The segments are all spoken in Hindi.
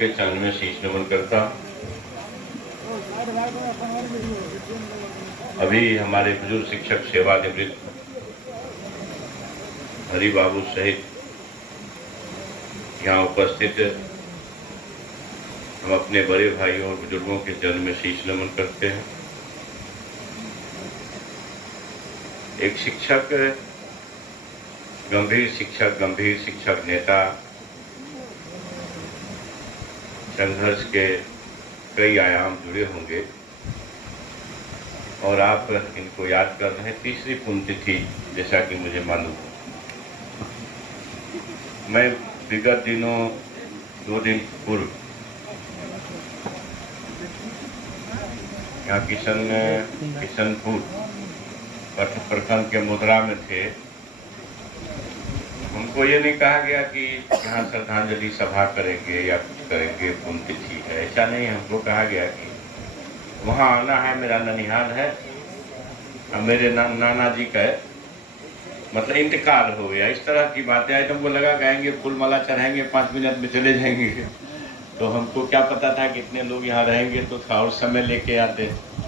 के चरण में शीश नमन करता हूँ। अभी हमारे बुजुर्ग शिक्षक सेवानिवृत्त हरि बाबू सहित यहाँ उपस्थित हम अपने बड़े भाइयों और बुजुर्गों के चरण में शीश नमन करते हैं। एक शिक्षक, गंभीर शिक्षक नेता, संघर्ष के कई आयाम जुड़े होंगे और आप इनको याद कर रहे हैं। तीसरी पुण्यतिथि जैसा कि मुझे मालूम है। मैं विगत दिनों 2 दिन पूर्व यहाँ किशनपुर प्रखंड के मुद्रा में थे। हमको ये नहीं कहा गया कि यहाँ श्रद्धांजलि सभा करेंगे या कुछ करेंगे, पुण्यतिथि है, ऐसा नहीं। हमको कहा गया कि वहाँ आना है, मेरा ननिहाल है और मेरे नाना जी का मतलब इंतकाल हो गया। इस तरह की बातें आई। तुमको लगा कहेंगे फूल माला चढ़ाएंगे, 5 मिनट में चले जाएंगे। तो हमको क्या पता था कितने लोग यहाँ रहेंगे, तो थोड़ा और समय लेके आते।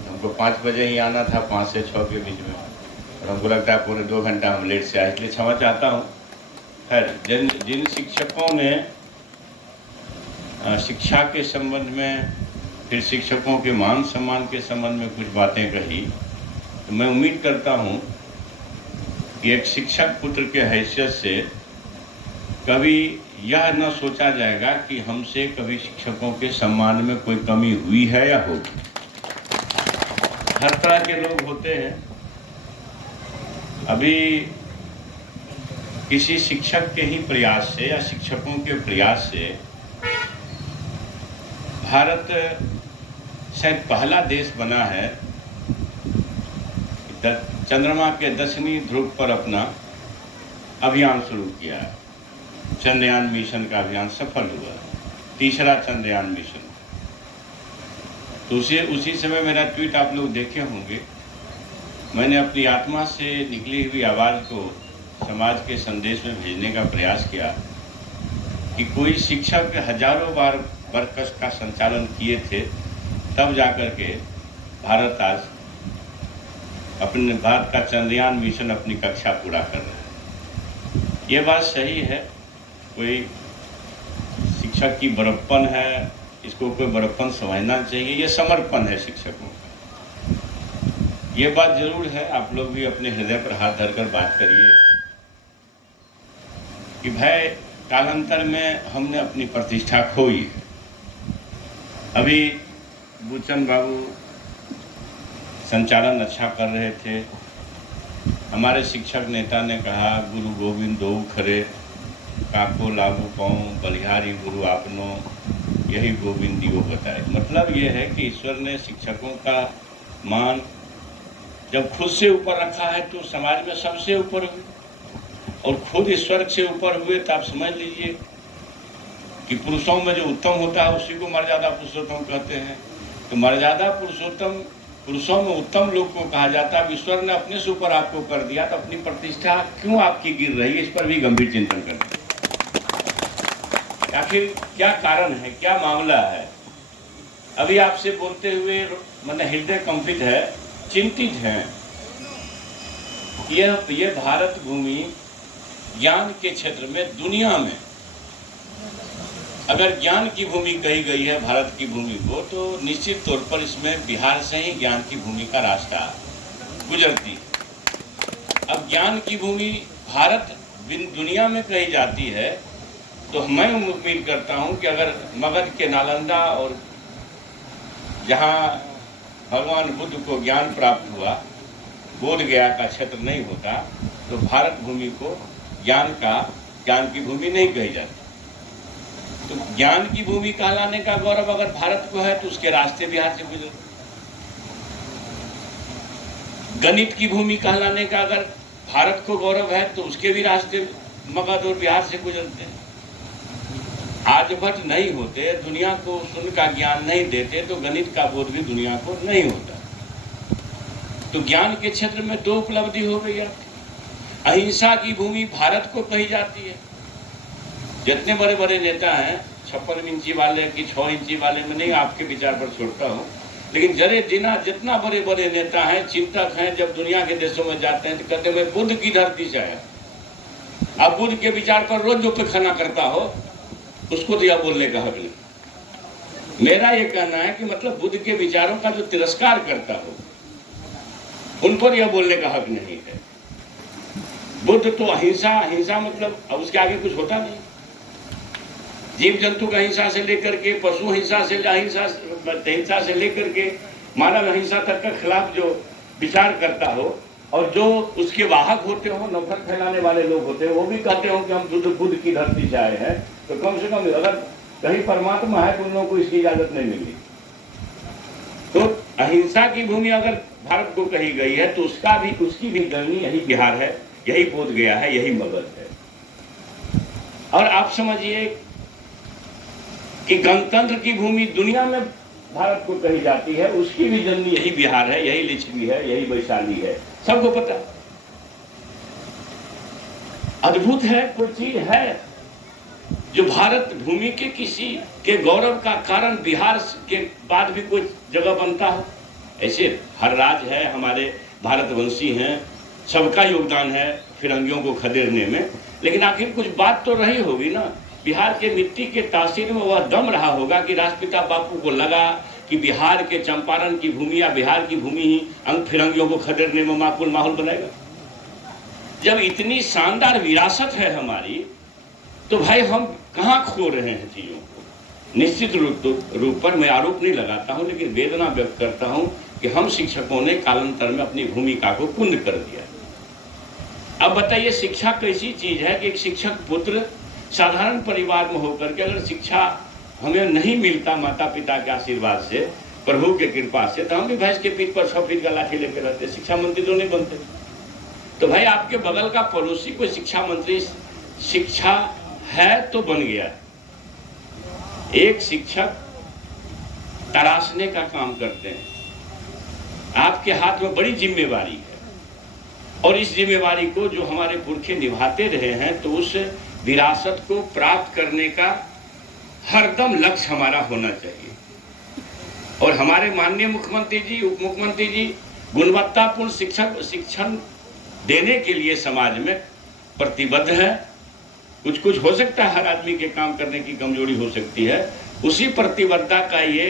हमको 5 बजे ही आना था, 5 से 6 के बीच में, और हमको लगता है पूरे 2 घंटा हम लेट से आए, इसलिए क्षमा चाहता हूँ। खैर, जिन शिक्षकों ने शिक्षा के संबंध में, फिर शिक्षकों के मान सम्मान के संबंध में कुछ बातें कही, तो मैं उम्मीद करता हूँ कि एक शिक्षक पुत्र के हैसियत से कभी यह न सोचा जाएगा कि हमसे कभी शिक्षकों के सम्मान में कोई कमी हुई है या होगी। हर तरह के लोग होते हैं। अभी किसी शिक्षक के ही प्रयास से या शिक्षकों के प्रयास से भारत शायद पहला देश बना है चंद्रमा के दक्षिणी ध्रुव पर अपना अभियान शुरू किया है। चंद्रयान मिशन का अभियान सफल हुआ, तीसरा चंद्रयान मिशन। तो उसी समय मेरा ट्वीट आप लोग देखे होंगे। मैंने अपनी आत्मा से निकली हुई आवाज़ को समाज के संदेश में भेजने का प्रयास किया कि कोई शिक्षक हजारों बार वर्कस का संचालन किए थे, तब जाकर के भारत आज अपने भारत का चंद्रयान मिशन अपनी कक्षा पूरा कर रहा है। ये बात सही है। कोई शिक्षक की बड़प्पन है, इसको कोई बड़प्पन समझना चाहिए। ये समर्पण है शिक्षकों का। ये बात जरूर है। आप लोग भी अपने हृदय पर हाथ धरकर बात करिए कि भाई कालांतर में हमने अपनी प्रतिष्ठा खोई है। अभी बुचन बाबू संचालन अच्छा कर रहे थे। हमारे शिक्षक नेता ने कहा, गुरु गोविंद दो खरे, काको लागू पाऊँ, बलिहारी गुरु आपनो, यही गोविंद दियो बताए। मतलब ये है कि ईश्वर ने शिक्षकों का मान जब खुद से ऊपर रखा है तो समाज में सबसे ऊपर हुए, और खुद ईश्वर से ऊपर हुए तो आप समझ लीजिए कि पुरुषों में जो उत्तम होता है उसी को मर्यादा पुरुषोत्तम कहते हैं। तो मर्यादा पुरुषोत्तम, पुरुषों में उत्तम लोग को कहा जाता है। ईश्वर ने अपने से ऊपर आपको कर दिया, तो अपनी प्रतिष्ठा क्यों आपकी गिर रही है, इस पर भी गंभीर चिंतन करते हैं। आखिर क्या कारण है, क्या मामला है? अभी आपसे बोलते हुए मतलब हृदय कंपित है, चिंतित हैं। यह भारत भूमि ज्ञान के क्षेत्र में, दुनिया में अगर ज्ञान की भूमि कही गई है भारत की भूमि को, तो निश्चित तौर पर इसमें बिहार से ही ज्ञान की भूमि का रास्ता गुजरती है। अब ज्ञान की भूमि भारत दुनिया में कही जाती है, तो मैं उम्मीद करता हूं कि अगर मगध के नालंदा और जहां भगवान बुद्ध को ज्ञान प्राप्त हुआ, बोध गया का क्षेत्र नहीं होता, तो भारत भूमि को ज्ञान की भूमि नहीं कही जाती। तो ज्ञान की भूमि कहलाने का गौरव अगर भारत को है, तो उसके रास्ते बिहार से गुजरते। गणित की भूमि कहलाने का अगर भारत को गौरव है, तो उसके भी रास्ते मगध और बिहार से गुजरते हैं। आर्यभट्ट नहीं होते, दुनिया को शून्य का ज्ञान नहीं देते, तो गणित का बोध भी दुनिया को नहीं होता। तो ज्ञान के क्षेत्र में 2 उपलब्धि हो गई है। अहिंसा की भूमि भारत को कही जाती है। जितने बड़े बड़े नेता हैं, 56 इंची वाले कि 6 इंची वाले में नहीं, आपके विचार पर छोड़ता हूँ। लेकिन जितना बड़े बड़े नेता हैं, चिंतक हैं, जब दुनिया के देशों में जाते हैं तो कहते हैं मैं बुद्ध की धरती से आया। आप बुद्ध के विचार पर रोज जो पैखाना करता हो उसको तो यह बोलने का हक नहीं। मेरा यह कहना है कि मतलब बुद्ध के विचारों का जो तिरस्कार करता हो उन पर यह बोलने का हक नहीं है। बुद्ध तो अहिंसा मतलब अब उसके आगे कुछ होता नहीं। जीव जंतु का हिंसा से लेकर के पशु हिंसा से लेकर के मानव हिंसा तक के खिलाफ जो विचार करता हो, और जो उसके वाहक होते हो, नफरत फैलाने वाले लोग होते हैं, वो भी कहते हो कि हम बुद्ध की धरती से आए हैं, तो कम से कम अगर कहीं परमात्मा है तो उन लोगों को इसकी इजाजत नहीं मिली। तो अहिंसा की भूमि अगर भारत को कही गई है तो उसकी भी जननी यही बिहार है, यही बोध गया है, यही मगध है। और आप समझिए कि गणतंत्र की भूमि दुनिया में भारत को कही जाती है, उसकी भी जननी यही बिहार है, यही लिच्छवी है, यही वैशाली है, सबको पता। अद्भुत है, कोई चीज है जो भारत भूमि के किसी के गौरव का कारण बिहार के बाद भी कोई जगह बनता है। ऐसे हर राज्य है, हमारे भारतवंशी हैं, सबका योगदान है फिरंगियों को खदेड़ने में, लेकिन आखिर कुछ बात तो रही होगी ना। बिहार के मिट्टी के तासीर में वह दम रहा होगा कि राष्ट्रपिता बापू को लगा कि बिहार के चंपारण की भूमि या बिहार की भूमि ही अंग फिरंगियों को खदेड़ने में माकूल माहौल बनाएगा। जब इतनी शानदार विरासत है हमारी, तो भाई हम कहाँ खो रहे हैं चीज़ों को। निश्चित रूप पर मैं आरोप नहीं लगाता हूँ, लेकिन वेदना व्यक्त करता हूँ कि हम शिक्षकों ने कालांतर में अपनी भूमिका को कुंद कर दिया। अब बताइए, शिक्षा कैसी चीज़ है कि एक शिक्षक पुत्र साधारण परिवार में होकर के अगर शिक्षा हमें नहीं मिलता माता पिता के आशीर्वाद से, प्रभु के कृपा से, तो हम भी भैंस के पीठ पर 6 फीट का लाठी लेकर रहते, शिक्षा मंत्री तो नहीं बनते। तो भाई आपके बगल का पड़ोसी कोई शिक्षा मंत्री शिक्षा है तो बन गया। एक शिक्षक तराशने का काम करते हैं, आपके हाथ में बड़ी जिम्मेवारी है, और इस जिम्मेवारी को जो हमारे पुरखे निभाते रहे हैं, तो उस विरासत को प्राप्त करने का हरदम लक्ष्य हमारा होना चाहिए। और हमारे माननीय मुख्यमंत्री जी, उप मुख्यमंत्री जी गुणवत्तापूर्ण शिक्षण देने के लिए समाज में प्रतिबद्ध है। कुछ हो सकता है, हर आदमी के काम करने की कमजोरी हो सकती है, उसी प्रतिबद्धता का ये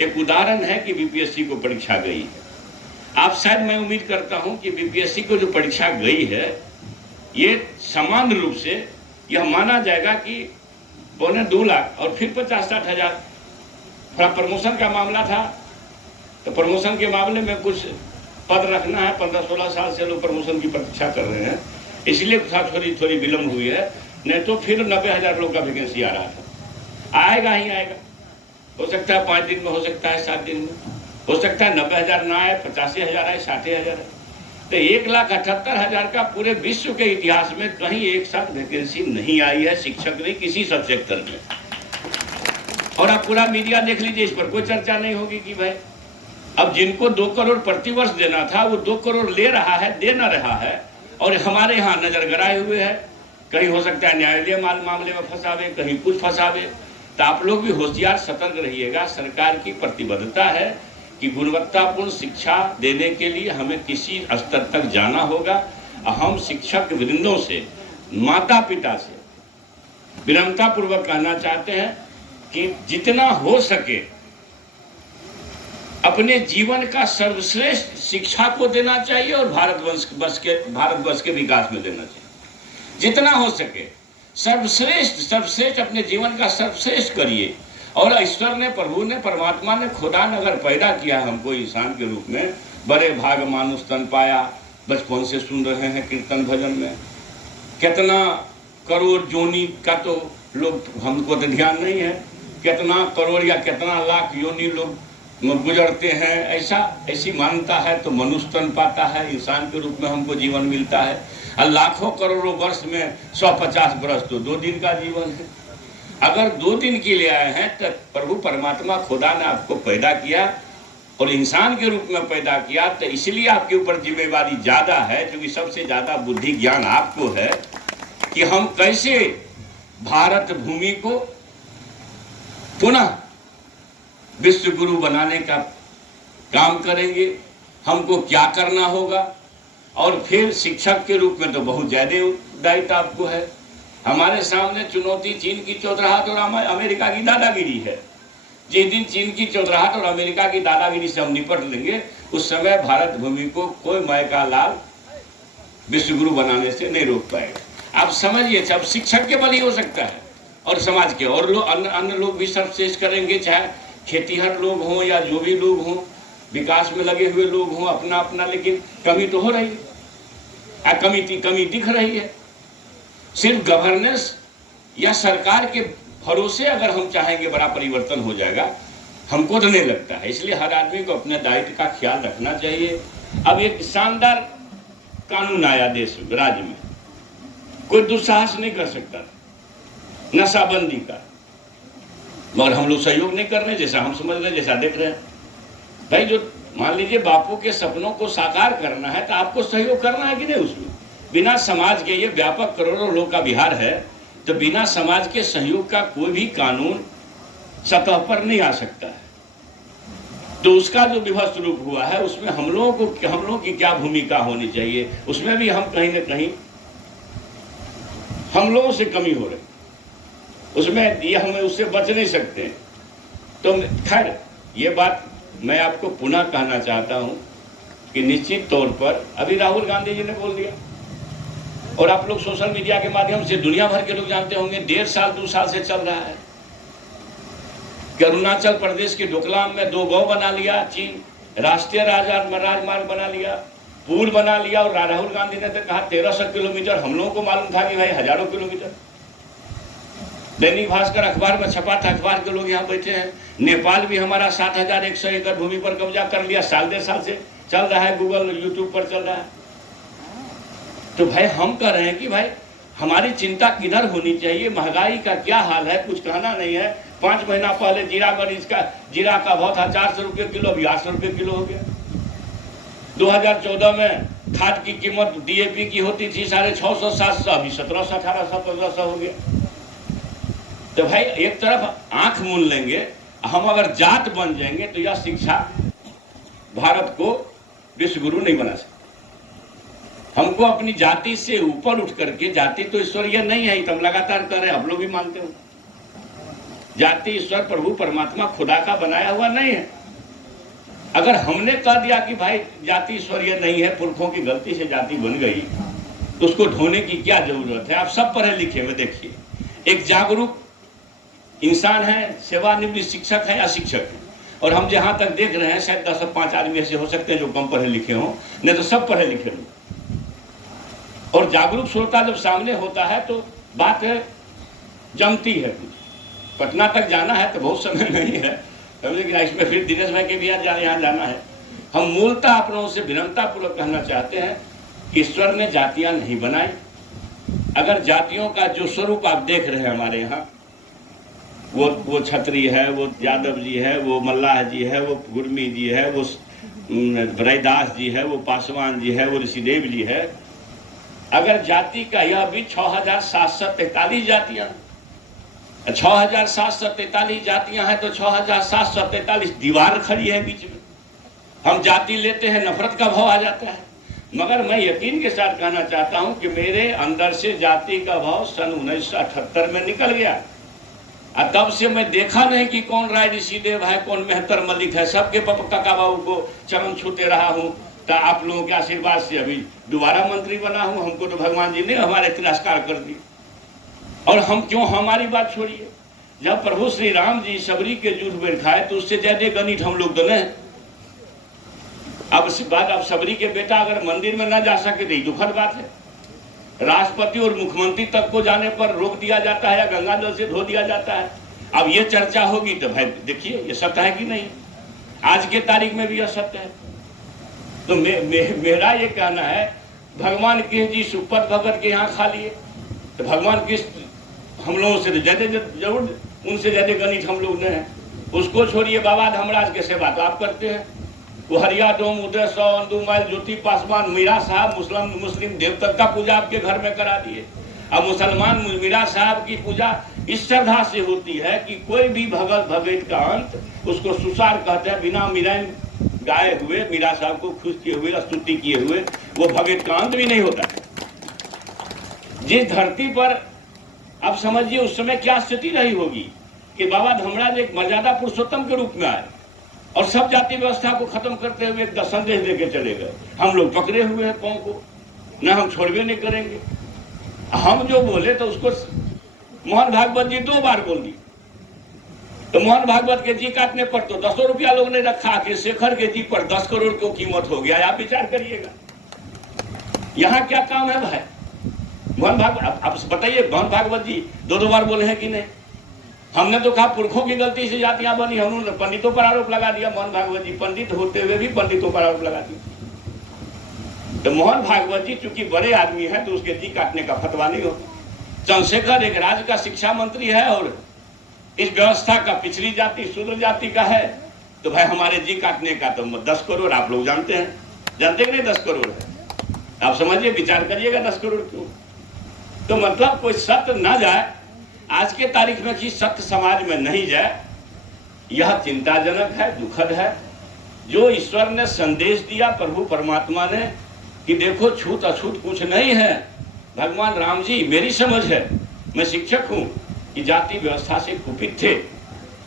एक उदाहरण है कि बीपीएससी को परीक्षा गई है। आप शायद, मैं उम्मीद करता हूं कि बीपीएससी को जो परीक्षा गई है, ये सामान्य रूप से यह माना जाएगा कि 2.25 लाख और फिर 50-60 हज़ार। थोड़ा प्रमोशन का मामला था, तो प्रमोशन के मामले में कुछ पद रखना है, 15-16 साल से लोग प्रमोशन की प्रतीक्षा कर रहे हैं, इसलिए थोड़ी विलम्ब हुई है। नहीं तो फिर 90,000 लोग का वैकेंसी आ रहा था। आएगा ही आएगा, हो सकता है 5 दिन में, हो सकता है 7 दिन में, हो सकता है 90,000 ना आए, 85,000 आए, 60,000 आए। तो 1,78,000 का पूरे विश्व के इतिहास में कहीं एक साथ वैकेंसी नहीं आई है शिक्षक ने किसी सब सेक्टर में। और आप पूरा मीडिया देख लीजिए, इस पर कोई चर्चा नहीं होगी कि भाई अब जिनको 2 करोड़ प्रतिवर्ष देना था वो 2 करोड़ ले रहा है, दे ना रहा है, और हमारे यहाँ नजर गड़ाए हुए है। कहीं हो सकता है न्यायालय मामले में फंसावे, कहीं कुछ फंसावे। तो आप लोग भी होशियार सतर्क रहिएगा। सरकार की प्रतिबद्धता है कि गुणवत्तापूर्ण शिक्षा देने के लिए हमें किसी स्तर तक जाना होगा। हम शिक्षक वृंदों से, माता पिता से विनम्रता पूर्वक कहना चाहते हैं कि जितना हो सके अपने जीवन का सर्वश्रेष्ठ शिक्षा को देना चाहिए और भारतवर्ष के विकास में देना चाहिए। जितना हो सके सर्वश्रेष्ठ अपने जीवन का सर्वश्रेष्ठ करिए। और ईश्वर ने, प्रभु ने, परमात्मा ने, खुदा ने अगर पैदा किया हमको इंसान के रूप में, बड़े भाग मानुष तन पाया, बचपन से सुन रहे हैं कीर्तन भजन में, कितना करोड़ योनि का तो लोग, हमको तो ध्यान नहीं है, कितना करोड़ या कितना लाख योनि लोग गुजरते हैं। ऐसी मान्यता है तो मनुष्य तन पाता है, इंसान के रूप में हमको जीवन मिलता है। और लाखों करोड़ों वर्ष में 150 वर्ष तो 2 दिन का जीवन है। अगर 2 दिन के लिए आए हैं तो प्रभु परमात्मा खुदा ने आपको पैदा किया और इंसान के रूप में पैदा किया, तो इसलिए आपके ऊपर जिम्मेवारी ज़्यादा है, क्योंकि सबसे ज़्यादा बुद्धि ज्ञान आपको है कि हम कैसे भारत भूमि को पुनः विश्व गुरु बनाने का काम करेंगे। हमको क्या करना होगा, और फिर शिक्षक के रूप में तो बहुत ज़्यादा दायित्व आपको है। हमारे सामने चुनौती चीन की चौधराहट और अमेरिका की दादागिरी है। जिस दिन चीन की चौधराहट और अमेरिका की दादागिरी से हम निपट लेंगे, उस समय भारत भूमि को कोई माय का लाल विश्व गुरु बनाने से नहीं रोक पाएगा। आप समझिए, अब शिक्षक के बल ही हो सकता है, और समाज के और लोग अन्य लोग भी सर्वश्रेष्ठ करेंगे, चाहे खेतीहर लोग हों या जो भी लोग हों, विकास में लगे हुए लोग हों, अपना अपना। लेकिन कमी तो हो रही है, कमी दिख रही है। सिर्फ गवर्नेंस या सरकार के भरोसे अगर हम चाहेंगे बड़ा परिवर्तन हो जाएगा, हमको तो नहीं लगता है। इसलिए हर आदमी को अपने दायित्व का ख्याल रखना चाहिए। अब एक शानदार कानून आया देश में, राज्य में, कोई दुस्साहस नहीं कर सकता नशाबंदी का, मगर हम लोग सहयोग नहीं कर रहे, जैसा हम समझ रहे हैं, जैसा देख रहे हैं। भाई, जो मान लीजिए बापू के सपनों को साकार करना है तो आपको सहयोग करना है कि नहीं उसमें। बिना समाज के, ये व्यापक करोड़ों लोग का बिहार है, तो बिना समाज के सहयोग का कोई भी कानून सतह पर नहीं आ सकता है। तो उसका जो विभत्स रूप हुआ है, उसमें हम लोगों की क्या भूमिका होनी चाहिए, उसमें भी हम कहीं ना कहीं हम लोगों से कमी हो रही, उसमें ये हमें उससे बच नहीं सकते। तो खैर, ये बात मैं आपको पुनः कहना चाहता हूं कि निश्चित तौर पर अभी राहुल गांधी जी ने बोल दिया, और आप लोग सोशल मीडिया के माध्यम से दुनिया भर के लोग जानते होंगे, 1.5 साल 2 साल से चल रहा है कि अरुणाचल प्रदेश के डोकलाम में 2 गांव बना लिया चीन, राष्ट्रीय राजमार्ग बना लिया, पुल बना लिया, और राहुल गांधी ने तो कहा 1300 किलोमीटर। हम लोगों को मालूम था कि भाई हजारों किलोमीटर। दैनिक भास्कर अखबार में छपा था, अखबार के लोग यहाँ बैठे हैं। नेपाल भी हमारा 7100 एकड़ भूमि पर कब्जा कर लिया, साल 1.5 साल से चल रहा है, गूगल यूट्यूब पर चल रहा है। तो भाई हम कह रहे हैं कि भाई हमारी चिंता किधर होनी चाहिए, महंगाई का क्या हाल है, कुछ कहना नहीं है। 5 महीना पहले जीरा का भाव था 400 रुपये किलो, अभी 800 रुपये किलो हो गया। 2014 में खाद की कीमत DAP की होती थी 650 700, अभी 1700 1800 1500 हो गया। तो भाई एक तरफ आंख मूंद लेंगे, हम अगर जात बन जाएंगे तो यह शिक्षा भारत को विश्व गुरु नहीं बना सकती। हमको अपनी जाति से ऊपर उठ करके, जाति तो ईश्वरीय नहीं है, तो हम लगातार कर रहे हैं, हम लोग भी मानते हो, जाति ईश्वर प्रभु परमात्मा खुदा का बनाया हुआ नहीं है। अगर हमने कह दिया कि भाई जाति ईश्वरीय नहीं है, पुरखों की गलती से जाति बन गई, तो उसको ढोने की क्या जरूरत है। आप सब पढ़े लिखे हुए देखिए, एक जागरूक इंसान है, सेवानिवृत्त शिक्षक है या शिक्षक है, और हम जहां तक देख रहे हैं शायद 10-5 आदमी ऐसे हो सकते हैं जो कम पढ़े लिखे हों, नहीं तो सब पढ़े लिखे हों। और जागरूक श्रोता जब सामने होता है तो बात है जमती है। कुछ पटना तक जाना है तो बहुत समय नहीं है, लेकिन इसमें फिर दिनेश भाई के भी यहाँ जाना है। हम मूलतः आप लोगों से विनम्रतापूर्वक कहना चाहते हैं, ईश्वर ने जातियां नहीं बनाई। अगर जातियों का जो स्वरूप आप देख रहे हैं हमारे यहाँ, वो क्षत्रिय है, वो यादव जी है, वो मल्लाह जी है, वो गुरमी जी है, वो रैदास जी है, वो पासवान जी है, वो ऋषिदेव जी है। अगर जाति का यह भी 6743 जातियां, 6743 जातियां हैं, तो 6743 दीवार खड़ी है बीच में। हम जाति लेते हैं, नफरत का भाव आ जाता है। मगर मैं यकीन के साथ कहना चाहता हूं कि मेरे अंदर से जाति का भाव सन 1978 में निकल गया, और तब से मैं देखा नहीं कि कौन राय ऋषिदेव है, कौन मेहतर मलिक है। सबके काका बाबू को चरण छूते रहा हूँ, तो आप लोगों के आशीर्वाद से अभी दोबारा मंत्री बना हूँ। हमको तो भगवान जी ने हमारे तिरस्कार कर दी, और हम क्यों, हमारी बात छोड़िए। जब प्रभु श्री राम जी सबरी के जूठ में खाए, तो उससे ज्यादा गणित हम लोग तो नहीं। अब सबरी के बेटा अगर मंदिर में न जा सके तो दुखद बात है। राष्ट्रपति और मुख्यमंत्री तक को जाने पर रोक दिया जाता है या गंगा जल से धो दिया जाता है। अब ये चर्चा होगी तो भाई देखिए ये सत्य है कि नहीं, आज के तारीख में भी यह सत्य है। तो मेरा ये कहना है, भगवान कृष्ण जी सुपथ भगत के यहाँ खा लिए, तो भगवान कृष्ण हम लोगों से ज्यादा जरूर, उनसे ज्यादा गणित हम लोग ने है। उसको छोड़िए, बाबा धर्मराज के सेवा तो आप करते हैं। वो हरिया डोम, उदय 100 अंदुमाइल, ज्योति पासवान, मीरा साहब मुस्लिम देवता का पूजा आपके घर में करा दिए। अब मुसलमान मीरा साहब की पूजा इस श्रद्धा से होती है कि कोई भी भगत भगत का अंत उसको सुसार कहते हैं, बिना मीरान गाए हुए, मीरा साहब को खुश किए हुए, स्तुति किए हुए वो भगत का अंत भी नहीं होता। जिस धरती पर अब समझिए उस समय क्या स्थिति रही होगी कि बाबा धर्मराज एक मर्यादा पुरुषोत्तम के रूप में आए और सब जाति व्यवस्था को खत्म करते हुए एक संदेश देके चले गए। हम लोग पकड़े हुए हैं पांव को, न हम छोड़वे नहीं करेंगे। हम जो बोले तो उसको मोहन भागवत जी 2 बार बोल दी, तो मोहन भागवत के जी काटने पर तो 10 रुपया लोग ने रखा कि शेखर के जी पर 10 करोड़ की कीमत हो गया। आप विचार करिएगा यहाँ क्या काम है भाई। मोहन भागवत आप बताइए, मोहन भागवत जी 2 बार बोले हैं कि नहीं? हमने तो कहा पुरखों की गलती से जातियां बनी, हमने पंडितों पर आरोप लगा दिया। मोहन भागवत जी पंडित होते हुए भी पंडितों पर आरोप लगा दिया। तो मोहन भागवत जी चूंकि बड़े आदमी हैं तो उसके जी काटने का फतवा नहीं होता। चंद्रशेखर एक राज्य का शिक्षा मंत्री है और इस व्यवस्था का पिछड़ी जाति शूद्र जाति का है, तो भाई हमारे जी काटने का तो 10 करोड़ आप लोग जानते हैं, जानते कि नहीं 10 करोड़ है। आप समझिए, विचार करिएगा 10 करोड़ क्यों। तो मतलब कोई सत्य ना जाए आज के तारीख में कि सत्य समाज में नहीं जाए, यह चिंताजनक है, दुखद है। जो ईश्वर ने संदेश दिया प्रभु परमात्मा ने कि देखो छूत अछूत कुछ नहीं है। भगवान राम जी, मेरी समझ है, मैं शिक्षक हूं, कि जाति व्यवस्था से कुपित थे।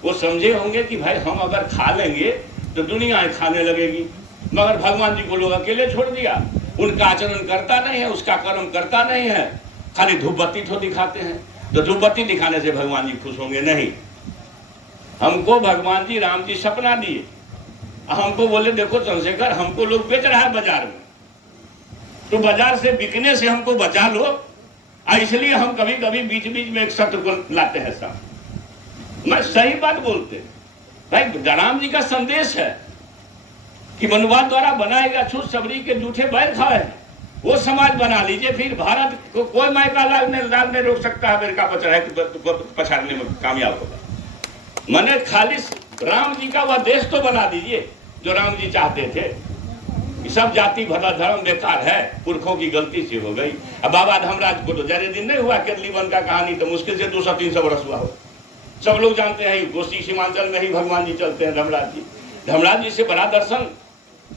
वो समझे होंगे कि भाई हम अगर खा लेंगे तो दुनिया खाने लगेगी, मगर भगवान जी को लोग अकेले छोड़ दिया। उनका आचरण करता नहीं है, उसका कर्म करता नहीं है, खाली धूप बत्ती तो दिखाते हैं। तो धूप बत्ती दिखाने से भगवान जी खुश होंगे? नहीं। हमको भगवान जी राम जी सपना दिए, हमको बोले देखो चंद्रशेखर हमको लोग बेच रहा है बाजार में, तो बाजार से बिकने से हमको बचा लो। इसलिए हम कभी कभी बीच बीच में एक सत्र को लाते हैं साहब। मैं सही बात बोलते भाई, राम जी का संदेश है कि मनुवाद द्वारा बनाएगा छूत सबरी के जूठे बैर खाए, वो समाज बना लीजिए। फिर भारत को कोई मायका लाल ने रोक सकता है अमेरिका पछाड़ने में कामयाब होगा। मैंने खाली राम जी का वह देश तो बना दीजिए जो राम जी चाहते थे। सब जाति भला धर्म बेकार है, पुरखों की गलती से हो गई। अब बाबा धर्मराज को तो ज्यादा दिन नहीं हुआ, केरली वन का कहानी तो मुश्किल से 200-300 वर्ष हुआ हो। सब लोग जानते हैं कोसी सीमांचल में ही भगवान जी चलते हैं धर्मराज जी। धर्मराज जी से बड़ा दर्शन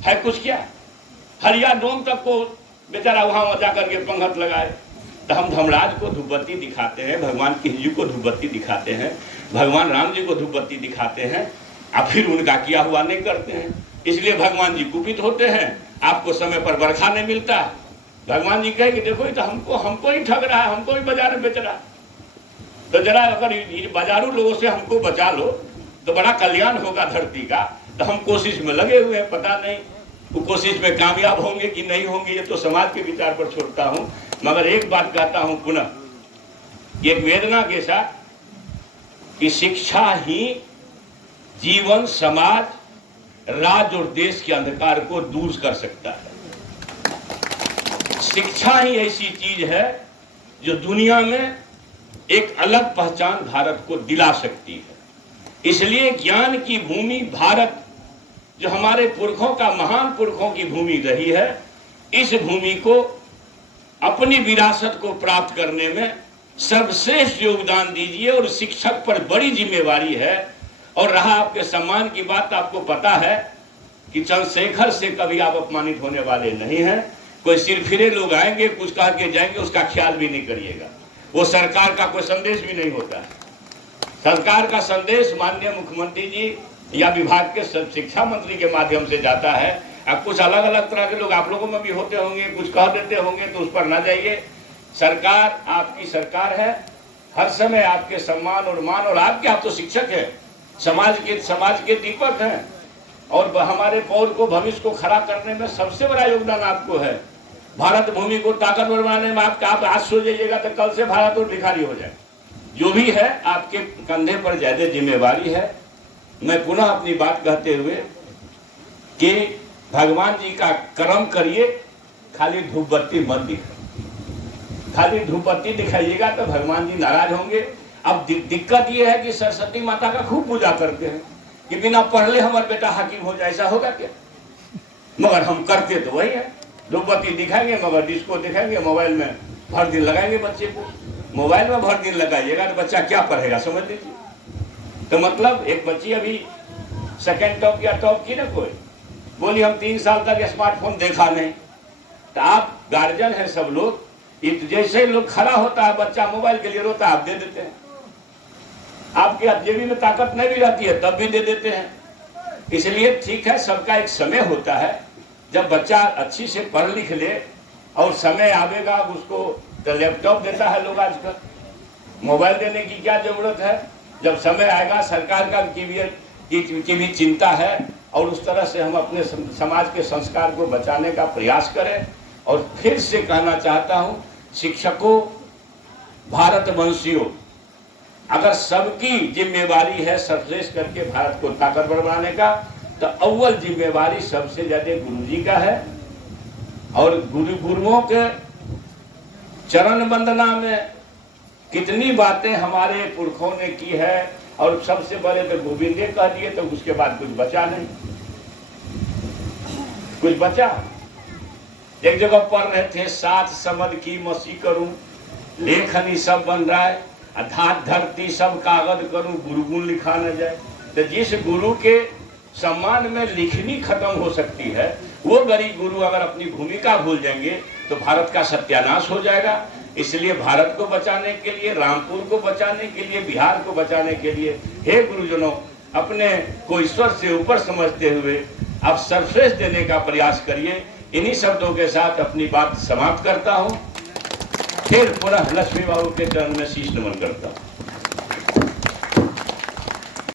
है कुछ क्या? हरिया डोम तक को बेचारा वहां जाकर के पंगत लगाए। तो हम धर्मराज को धूपबत्ती दिखाते हैं, भगवान कृष्ण जी को धूपबत्ती दिखाते हैं, भगवान राम जी को धूपबत्ती दिखाते हैं, और फिर उनका किया हुआ नहीं करते हैं। इसलिए भगवान जी कुपित होते हैं, आपको समय पर बरखा नहीं मिलता। भगवान जी कहे कि देखो ये तो हमको ही ठग रहा है, हमको ही बाजार में बेच रहा है। तो जरा अगर बाजारू लोगों से हमको बचा लो तो बड़ा कल्याण होगा धरती का। तो हम कोशिश में लगे हुए हैं, पता नहीं वो कोशिश में कामयाब होंगे कि नहीं होंगे, ये तो समाज के विचार पर छोड़ता हूँ। मगर एक बात कहता हूँ पुनः, एक वेदना के साथ कि शिक्षा ही जीवन, समाज, राज्य और देश के अंधकार को दूर कर सकता है। शिक्षा ही ऐसी चीज है जो दुनिया में एक अलग पहचान भारत को दिला सकती है। इसलिए ज्ञान की भूमि भारत, जो हमारे पुरखों का, महान पुरखों की भूमि रही है, इस भूमि को अपनी विरासत को प्राप्त करने में सर्वश्रेष्ठ योगदान दीजिए। और शिक्षक पर बड़ी जिम्मेवारी है। और रहा आपके सम्मान की बात, आपको पता है कि चंद्रशेखर से कभी आप अपमानित होने वाले नहीं हैं। कोई सिरफिरे लोग आएंगे, कुछ कह के जाएंगे, उसका ख्याल भी नहीं करिएगा। वो सरकार का कोई संदेश भी नहीं होता है। सरकार का संदेश माननीय मुख्यमंत्री जी या विभाग के शिक्षा मंत्री के माध्यम से जाता है। अब कुछ अलग अलग तरह के लोग आप लोगों में भी होते होंगे, कुछ कह देते होंगे, तो उस पर ना जाइए। सरकार आपकी सरकार है, हर समय आपके सम्मान और मान, और आप तो शिक्षक हैं, समाज के दीपक हैं, और हमारे पौर को, भविष्य को खड़ा करने में सबसे बड़ा योगदान आपको है। भारत भूमि को ताकतवर बनाने में आप आज सो जाइएगा तो कल से भारत और भिखारी हो जाए। जो भी है आपके कंधे पर ज्यादा जिम्मेवारी है। मैं पुनः अपनी बात कहते हुए कि भगवान जी का कर्म करिए, खाली धूप बत्ती मत दिखाइए। खाली धूप बत्ती दिखाइएगा तो भगवान जी नाराज होंगे। अब दिक्कत ये है कि सरस्वती माता का खूब पूजा करते हैं कि बिना पढ़ले हमारा बेटा हाकिम हो जाए, ऐसा होगा क्या? मगर हम करते तो वही है, धूपबत्ती दिखाएंगे मगर डिस्को दिखाएंगे, मोबाइल में भर दिन लगाएंगे बच्चे को, मोबाइल में भर दिन लगाइएगा तो बच्चा क्या पढ़ेगा, समझ लीजिए। तो मतलब एक बच्ची अभी सेकेंड टॉप या टॉप की ना, कोई बोली हम 3 साल तक स्मार्टफोन देखा नहीं। तो आप गार्जियन हैं सब लोग, जैसे ही लोग खड़ा होता है बच्चा मोबाइल के लिए रोता है, आप दे देते हैं। आपके जेबी में ताकत नहीं भी रहती है तब भी दे देते हैं। इसलिए ठीक है, सबका एक समय होता है जब बच्चा अच्छी से पढ़ लिख ले, और समय आवेगा उसको तो लैपटॉप देता है लोग आजकल, मोबाइल देने की क्या जरूरत है। जब समय आएगा, सरकार का की भी चिंता है, और उस तरह से हम अपने समाज के संस्कार को बचाने का प्रयास करें। और फिर से कहना चाहता हूं, शिक्षकों, भारतवंशियों, अगर सबकी जिम्मेवारी है सर्वश्रेष्ठ करके भारत को ताकतवर बनाने का, तो अव्वल जिम्मेवारी सबसे ज्यादा गुरुजी का है। और गुरुओं के चरण वंदना में कितनी बातें हमारे पुरखों ने की है, और सबसे बड़े तो गोविंद कह दिए, तो उसके बाद कुछ बचा नहीं, कुछ बचा। एक जगह पढ़ रहे थे, सात समद की मसी करूं, लेखनी सब बन रहा है, अधात धरती सब कागज करूं, गुरु गुण लिखा न जाए। तो जिस गुरु के सम्मान में लिखनी खत्म हो सकती है, वो गरीब गुरु अगर अपनी भूमिका भूल जाएंगे तो भारत का सत्यानाश हो जाएगा। इसलिए भारत को बचाने के लिए, रामपुर को बचाने के लिए, बिहार को बचाने के लिए, हे गुरुजनों, अपने को ईश्वर से ऊपर समझते हुए आप सर्वश्रेष्ठ देने का प्रयास करिए। इन्हीं शब्दों के साथ अपनी बात समाप्त करता हूं। फिर पुनः लक्ष्मी बाबू के चरण में शीश नमन करता हूं।